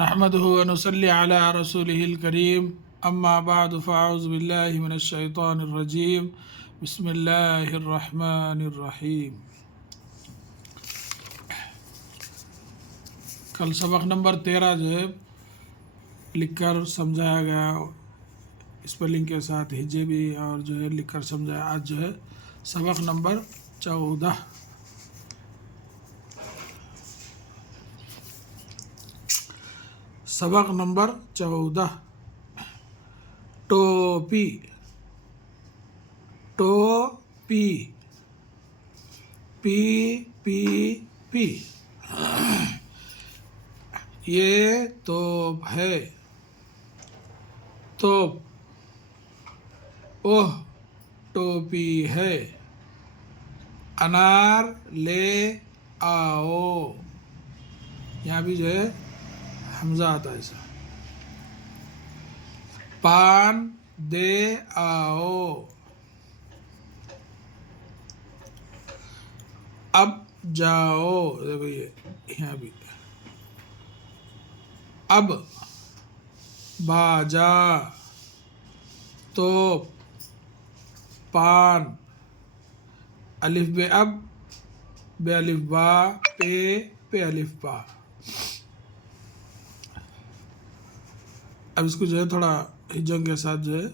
نحمده ونصلي على رسوله الكريم اما بعد فاعوذ بالله من الشیطان الرجیم بسم اللہ الرحمن الرحیم۔ کل سبق نمبر 13 جو ہے لکھ کر سمجھایا گیا، اسپیلنگ کے ساتھ ہجے بھی اور جو ہے لکھ کر سمجھایا۔ آج جو ہے سبق نمبر 14 سبق نمبر 14 ٹوپی ٹوپی پی پی پی یہ توپ ہے توپ، اوہ ٹوپی ہے، انار لے آؤ، یہاں بھی جو ہے حمزہ آتا ہے ایسا، پان دے آؤ، اب جاؤ، دیکھو یہاں بھی اب، باجا، توپ، پان، الف بے اب، بے الف با، پے الف با۔ اب اس کو جو ہے تھوڑا ہجوں کے ساتھ جو ہے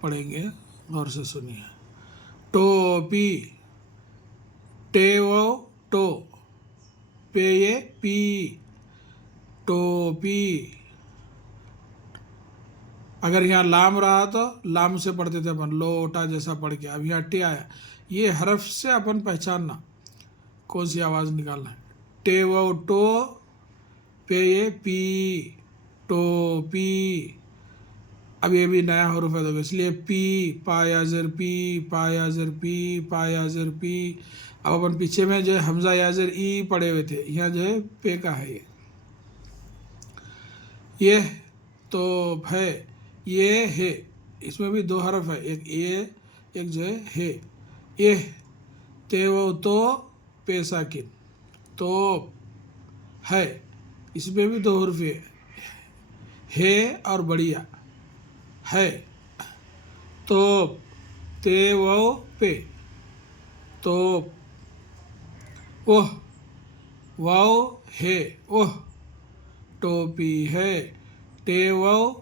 پڑھیں گے، غور سے سنیے۔ ٹوپی، ٹے و ٹو، پے یہ پی، ٹوپی۔ اگر یہاں لام رہا تو لام سے پڑھتے تھے اپن، لوٹا جیسا پڑھ کے، اب یہاں ٹے آیا، یہ حرف سے اپن پہچاننا کون سی آواز نکالنا ہے۔ ٹے و ٹو، پے یہ پی، ٹوپی۔ اب یہ بھی نیا حرف ہے تو اس لیے پی، پایا زر پی، پایا زر پی، پایا زر پی۔ اب اپن پیچھے میں جو ہے حمزہ یا زر ای پڑے ہوئے تھے، یہاں جو ہے پے کا ہے۔ یہ توپ ہے، یہ ہے، اس میں بھی دو حرف ہے، ایک یہ ایک جو ہے۔ یہ تے و تو پے ساکن، توپ ہے، اس میں بھی دو حرف ہے اور بڑھیا ہے، توپ، تے و پے، توپ، اوہ واو ہے، اوہ ٹوپی ہے، ٹے و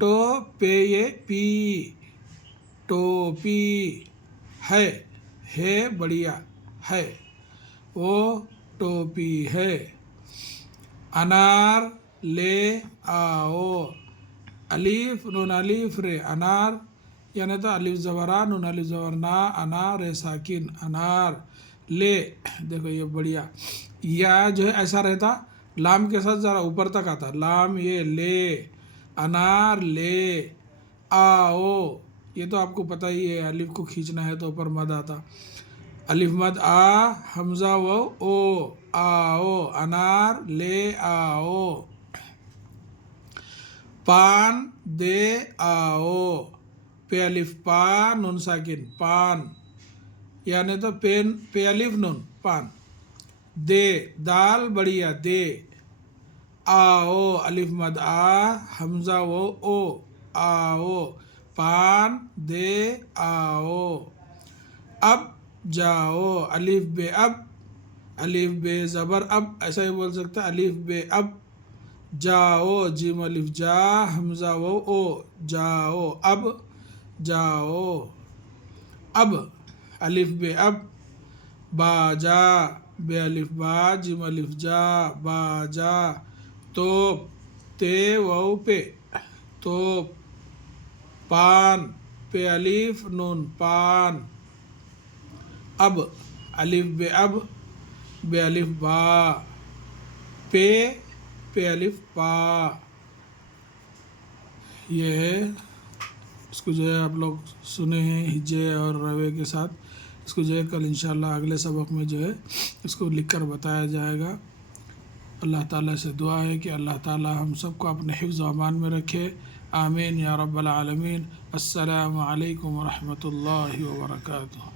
ٹو، پے یہ پی، ٹوپی ہے بڑھیا ہے، وہ ٹوپی ہے، انار لے آؤ، الف نون الف رے، انار یعنی تو الف زبر آ نون الف زبر نا، انار رے ساکن، انار لے، دیکھو یہ بڑھیا، یا جو ہے ایسا رہتا لام کے ساتھ ذرا اوپر تک آتا، لام یہ لے، انار لے آؤ، یہ تو آپ کو پتہ ہی ہے، الف کو کھینچنا ہے تو اوپر مد آتا، الف مد آ، حمزہ و او، آؤ، انار لے آؤ، پان دے آؤ، پے الف پا نون ساکن، پان یعنی تو پے الف نون، پان، دے دال بڑھیا، دے، آؤ، الف مد آ، حمزہ و او، آؤ، پان دے آؤ، اب جاؤ، الف بے اب، الف بے زبر اب، ایسا ہی بول سکتا ہے، الف بے اب، جاؤ، جیم الف جا، حمزہ و او، جاؤ، اب جاؤ، اب، الف بے اب، باجا، بے الف با، جیم الف جا، باجا، توپ، تے و پے، توپ، پان، پے الف نون، پان، اب، الف بے اب، بے الف با، پے الف پا۔ یہ ہے، اس کو جو ہے آپ لوگ سنے ہیں ہجے اور روے کے ساتھ، اس کو جو ہے کل انشاءاللہ اگلے سبق میں جو ہے اس کو لکھ کر بتایا جائے گا۔ اللہ تعالیٰ سے دعا ہے کہ اللہ تعالیٰ ہم سب کو اپنے حفظ و امان میں رکھے، آمین یا رب العالمین۔ السلام علیکم ورحمۃ اللہ وبرکاتہ۔